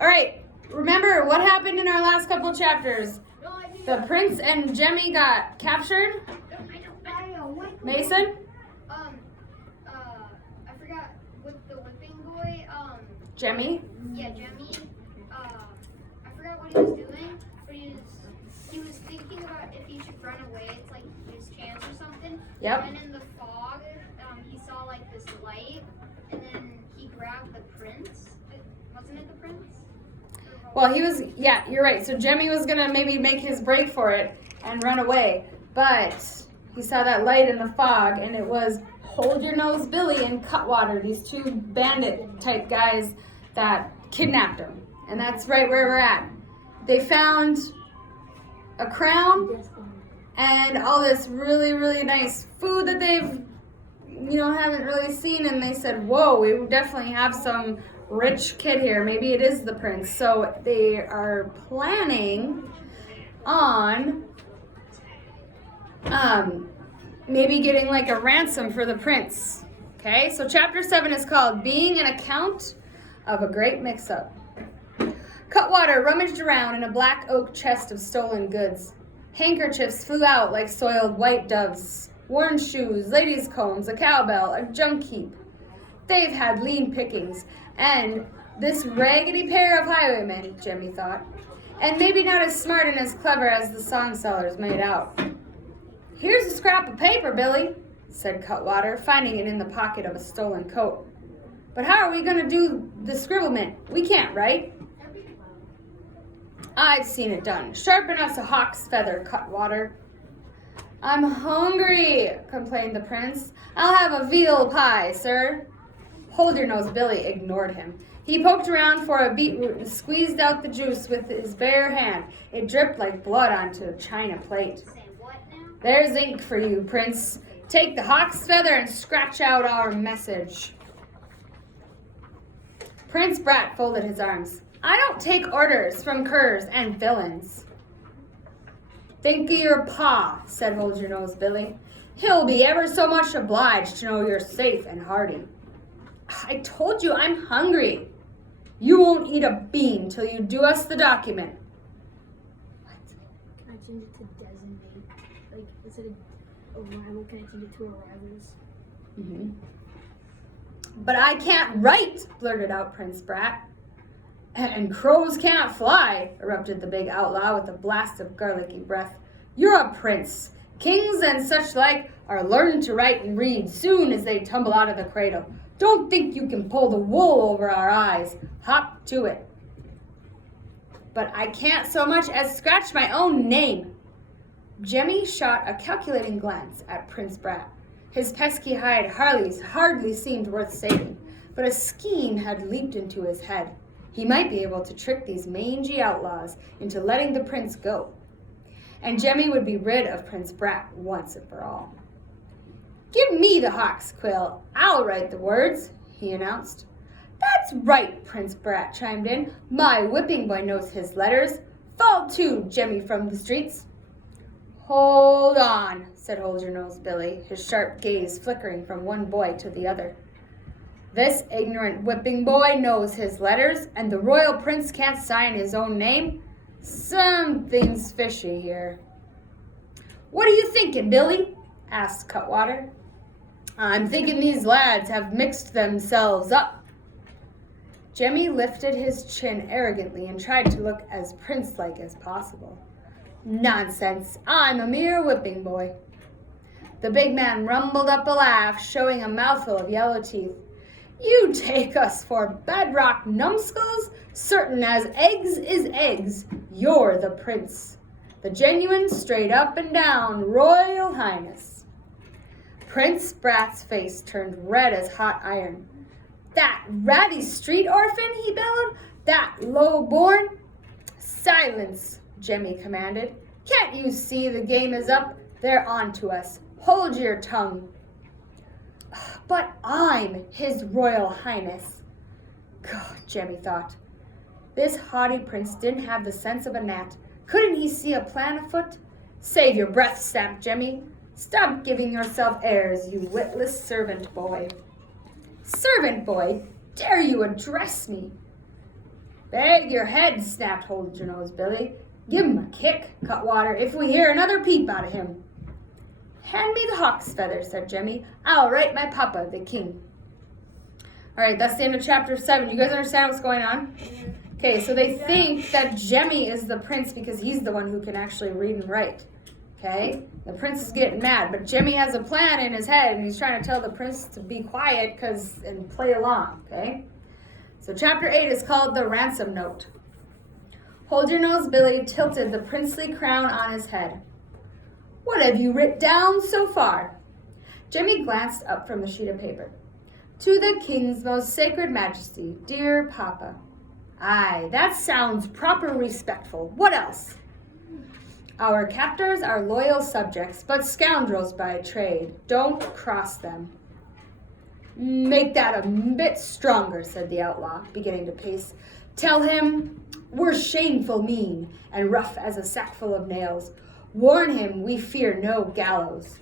All right, remember what happened in our last couple chapters? No idea. The prince and Jemmy got captured. Mason? I forgot with the whipping boy. Jemmy? Yeah, Jemmy. I forgot what he was doing, but he was thinking about if he should run away. It's like his chance or something. Yep. And in the fog, he saw like this light, and then he grabbed the prince. Wasn't it the prince? Well, yeah, you're right. So Jemmy was going to maybe make his break for it and run away. But he saw that light in the fog, and it was Hold Your Nose Billy and Cutwater, these two bandit type guys that kidnapped him. And that's right where we're at. They found a crown and all this really, really nice food that they've, haven't really seen. And they said, whoa, we definitely have some rich kid here. Maybe it is the prince. So they are planning on maybe getting like a ransom for the prince. Okay, so chapter 7 is called Being an Account of a Great Mix-Up. Cutwater rummaged around in a black oak chest of stolen goods. Handkerchiefs flew out like soiled white doves. Worn shoes, ladies' combs, a cowbell, a junk heap. They've had lean pickings, and this raggedy pair of highwaymen, Jemmy thought, and maybe not as smart and as clever as the song sellers made out. Here's a scrap of paper, Billy, said Cutwater, finding it in the pocket of a stolen coat. But how are we going to do the scribblement? We can't write. I've seen it done. Sharpen us a hawk's feather, Cutwater. I'm hungry, complained the prince. I'll have a veal pie, sir. Hold Your Nose Billy ignored him. He poked around for a beetroot and squeezed out the juice with his bare hand. It dripped like blood onto a china plate. There's ink for you, Prince. Take the hawk's feather and scratch out our message. Prince Brat folded his arms. I don't take orders from curs and villains. Think of your pa, said Hold Your Nose Billy. He'll be ever so much obliged to know you're safe and hearty. I told you I'm hungry. You won't eat a bean till you do us the document. What? Can I change it to designate? Like, instead of arrival, can I change it to arrivals? Mm-hmm. But I can't write, blurted out Prince Brat. And crows can't fly, erupted the big outlaw with a blast of garlicky breath. You're a prince. Kings and such like are learned to write and read soon as they tumble out of the cradle. Don't think you can pull the wool over our eyes. Hop to it. But I can't so much as scratch my own name. Jemmy shot a calculating glance at Prince Brat. His pesky hide hardly seemed worth saving, but a scheme had leaped into his head. He might be able to trick these mangy outlaws into letting the prince go. And Jemmy would be rid of Prince Brat once and for all. Give me the hawk's quill. I'll write the words, he announced. That's right, Prince Brat chimed in. My whipping boy knows his letters. Fall to, Jemmy from the streets. Hold on, said Hold Your Nose Billy, his sharp gaze flickering from one boy to the other. This ignorant whipping boy knows his letters, and the royal prince can't sign his own name? Something's fishy here. What are you thinking, Billy? Asked Cutwater. I'm thinking these lads have mixed themselves up. Jemmy lifted his chin arrogantly and tried to look as prince-like as possible. Nonsense, I'm a mere whipping boy. The big man rumbled up a laugh, showing a mouthful of yellow teeth. You take us for bedrock numbskulls? Certain as eggs is eggs, you're the prince. The genuine, straight up and down, royal highness. Prince Brat's face turned red as hot iron. That ratty street orphan, he bellowed. That low-born. Silence, Jemmy commanded. Can't you see the game is up? They're on to us. Hold your tongue. But I'm his royal highness. God, Jemmy thought. This haughty prince didn't have the sense of a gnat. Couldn't he see a plan afoot? Save your breath, snapped Jemmy. Stop giving yourself airs, you witless servant boy. Servant boy? Dare you address me? Bag your head, snapped Hold Your Nose Billy. Give him a kick, Cutwater, if we hear another peep out of him. Hand me the hawk's feather, said Jemmy. I'll write my papa, the king. All right, that's the end of chapter 7. You guys understand what's going on? Okay, so they think that Jemmy is the prince because he's the one who can actually read and write. Okay, the prince is getting mad, but Jemmy has a plan in his head, and he's trying to tell the prince to be quiet and play along. Okay, so chapter 8 is called the ransom note. Hold Your Nose Billy tilted the princely crown on his head. What have you writ down so far? Jemmy glanced up from the sheet of paper. To the king's most sacred majesty, dear papa. Aye, that sounds proper respectful. What else? Our captors are loyal subjects, but scoundrels by trade. Don't cross them. Make that a bit stronger, said the outlaw, beginning to pace. Tell him we're shameful mean and rough as a sackful of nails. Warn him we fear no gallows.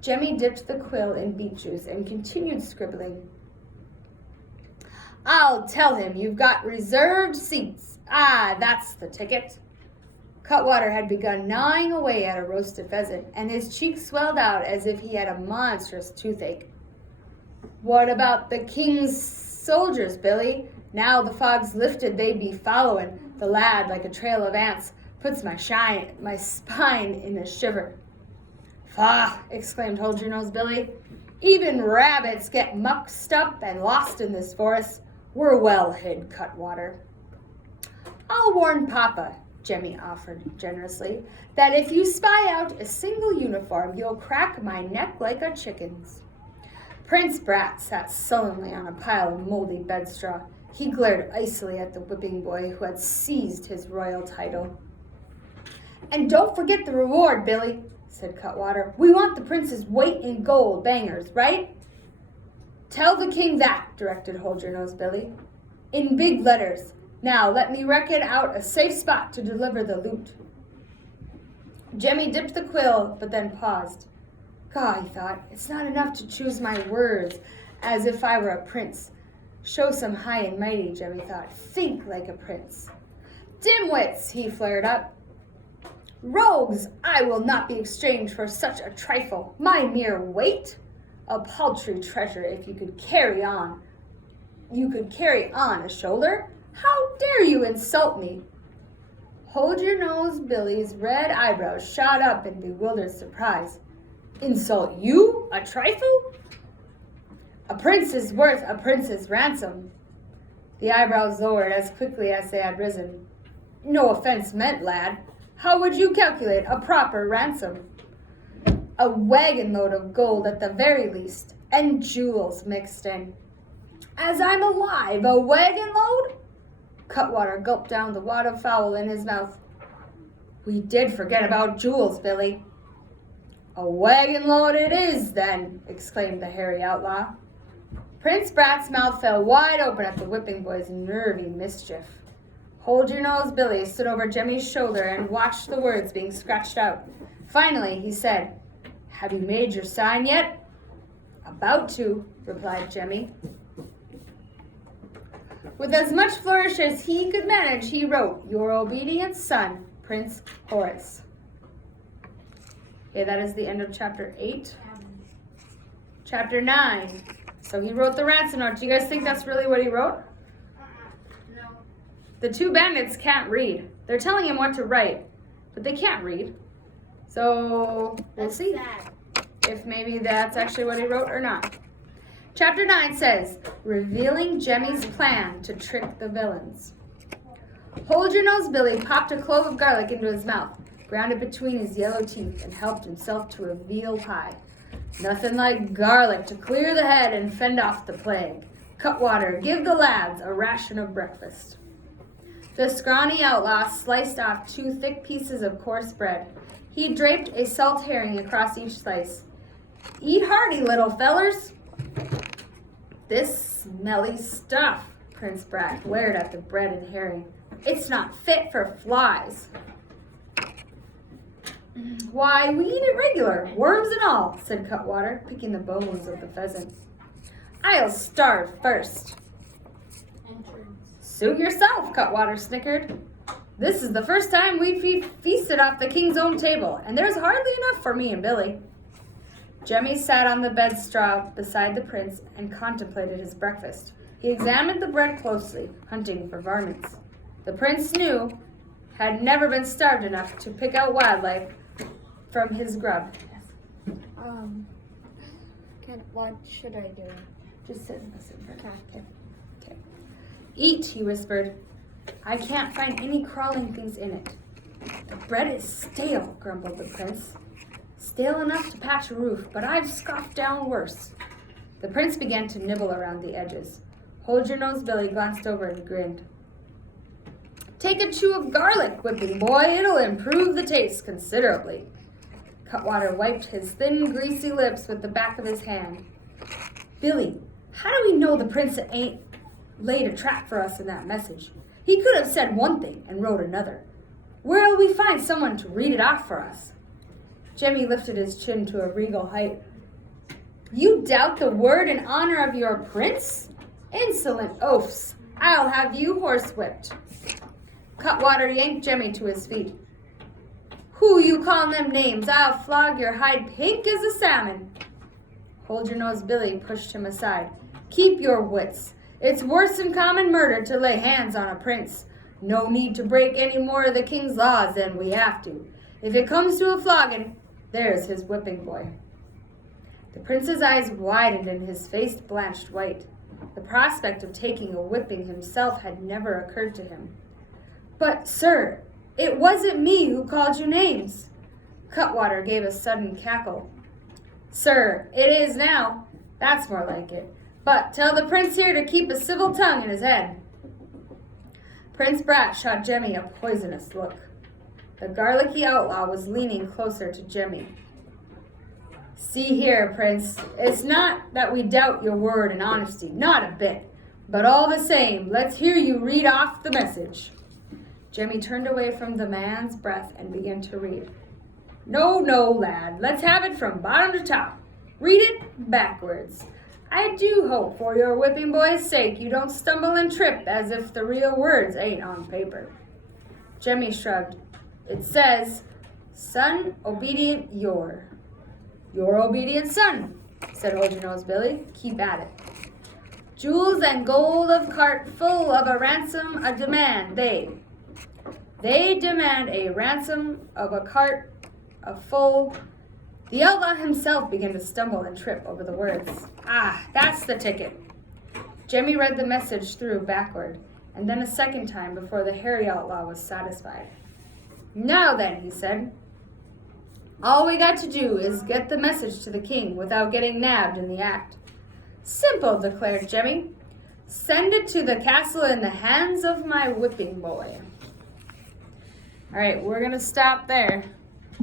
Jemmy dipped the quill in beet juice and continued scribbling. I'll tell him you've got reserved seats. Ah, that's the ticket. Cutwater had begun gnawing away at a roasted pheasant, and his cheeks swelled out as if he had a monstrous toothache. What about the king's soldiers, Billy? Now the fog's lifted, they be following. The lad, like a trail of ants, puts my spine in a shiver. Faugh, exclaimed Hold Your Nose Billy. Even rabbits get mucked up and lost in this forest. We're well hid, Cutwater. I'll warn Papa, Jemmy offered generously, that if you spy out a single uniform, you'll crack my neck like a chicken's. Prince Brat sat sullenly on a pile of moldy bedstraw. He glared icily at the whipping boy who had seized his royal title. And don't forget the reward, Billy, said Cutwater. We want the prince's weight in gold bangers, right? Tell the king that, directed Hold Your Nose Billy. In big letters. Now, let me reckon out a safe spot to deliver the loot. Jemmy dipped the quill, but then paused. God, he thought, it's not enough to choose my words as if I were a prince. Show some high and mighty, Jemmy thought. Think like a prince. Dimwits, he flared up. Rogues, I will not be exchanged for such a trifle. My mere weight? A paltry treasure if you could carry on. You could carry on a shoulder? How dare you insult me? Hold Your Nose Billy's red eyebrows shot up in bewildered surprise. Insult you? A trifle? A prince is worth a prince's ransom. The eyebrows lowered as quickly as they had risen. No offense meant, lad. How would you calculate a proper ransom? A wagon load of gold at the very least, and jewels mixed in. As I'm alive, a wagon load? Cutwater gulped down the waterfowl in his mouth. We did forget about jewels, Billy. A wagon load it is, then, exclaimed the hairy outlaw. Prince Brat's mouth fell wide open at the whipping boy's nervy mischief. Hold Your Nose Billy stood over Jemmy's shoulder and watched the words being scratched out. Finally, he said, Have you made your sign yet? About to, replied Jemmy. With as much flourish as he could manage, he wrote, Your obedient son, Prince Horace. Okay, that is the end of chapter 8. Chapter 9. So he wrote the ransom note. Do you guys think that's really what he wrote? No. The two bandits can't read. They're telling him what to write, but they can't read. So we'll see if maybe that's actually what he wrote or not. Chapter 9 says, Revealing Jemmy's plan to trick the villains. Hold Your Nose Billy popped a clove of garlic into his mouth, ground it between his yellow teeth, and helped himself to a veal pie. Nothing like garlic to clear the head and fend off the plague. Cutwater, give the lads a ration of breakfast. The scrawny outlaw sliced off 2 thick pieces of coarse bread. He draped a salt herring across each slice. Eat hearty, little fellers. This smelly stuff, Prince Brat glared at the bread and herring. It's not fit for flies. Why, we eat it regular, worms and all, said Cutwater, picking the bones of the pheasant. I'll starve first. Suit yourself, Cutwater snickered. This is the first time we've feasted off the king's own table, and there's hardly enough for me and Billy. Jemmy sat on the bed straw beside the prince and contemplated his breakfast. He examined the bread closely, hunting for varmints. The prince had never been starved enough to pick out wildlife from his grub. What should I do? Just sit and listen for a second. Okay. Eat, he whispered. I can't find any crawling things in it. The bread is stale, grumbled the prince. Stale enough to patch a roof, but I've scoffed down worse. The prince began to nibble around the edges. Hold Your Nose Billy glanced over and grinned. Take a chew of garlic, whipping boy. It'll improve the taste considerably. Cutwater wiped his thin, greasy lips with the back of his hand. Billy, how do we know the prince ain't laid a trap for us in that message? He could have said one thing and wrote another. Where'll we find someone to read it off for us? Jemmy lifted his chin to a regal height. You doubt the word and honor of your prince? Insolent oafs! I'll have you horsewhipped. Cutwater yanked Jemmy to his feet. Who you call them names? I'll flog your hide pink as a salmon. Hold Your Nose Billy pushed him aside. Keep your wits. It's worse than common murder to lay hands on a prince. No need to break any more of the king's laws than we have to. If it comes to a flogging, there's his whipping boy. The prince's eyes widened and his face blanched white. The prospect of taking a whipping himself had never occurred to him. But, sir, it wasn't me who called you names. Cutwater gave a sudden cackle. Sir, it is now. That's more like it. But tell the prince here to keep a civil tongue in his head. Prince Brat shot Jemmy a poisonous look. The garlicky outlaw was leaning closer to Jemmy. See here, Prince, it's not that we doubt your word and honesty, not a bit. But all the same, let's hear you read off the message. Jemmy turned away from the man's breath and began to read. No, lad, let's have it from bottom to top. Read it backwards. I do hope for your whipping boy's sake you don't stumble and trip as if the real words ain't on paper. Jemmy shrugged. It says, son, obedient, your obedient son, said Hold Your Nose Billy. Keep at it. Jewels and gold of cart full of a ransom a demand They demand a ransom of a cart of full. The outlaw himself began to stumble and trip over the words. Ah, that's the ticket. Jemmy read the message through backward, and then a second time before the hairy outlaw was satisfied. Now then, he said, all we got to do is get the message to the king without getting nabbed in the act. Simple, declared Jemmy. Send it to the castle in the hands of my whipping boy. All right, we're going to stop there.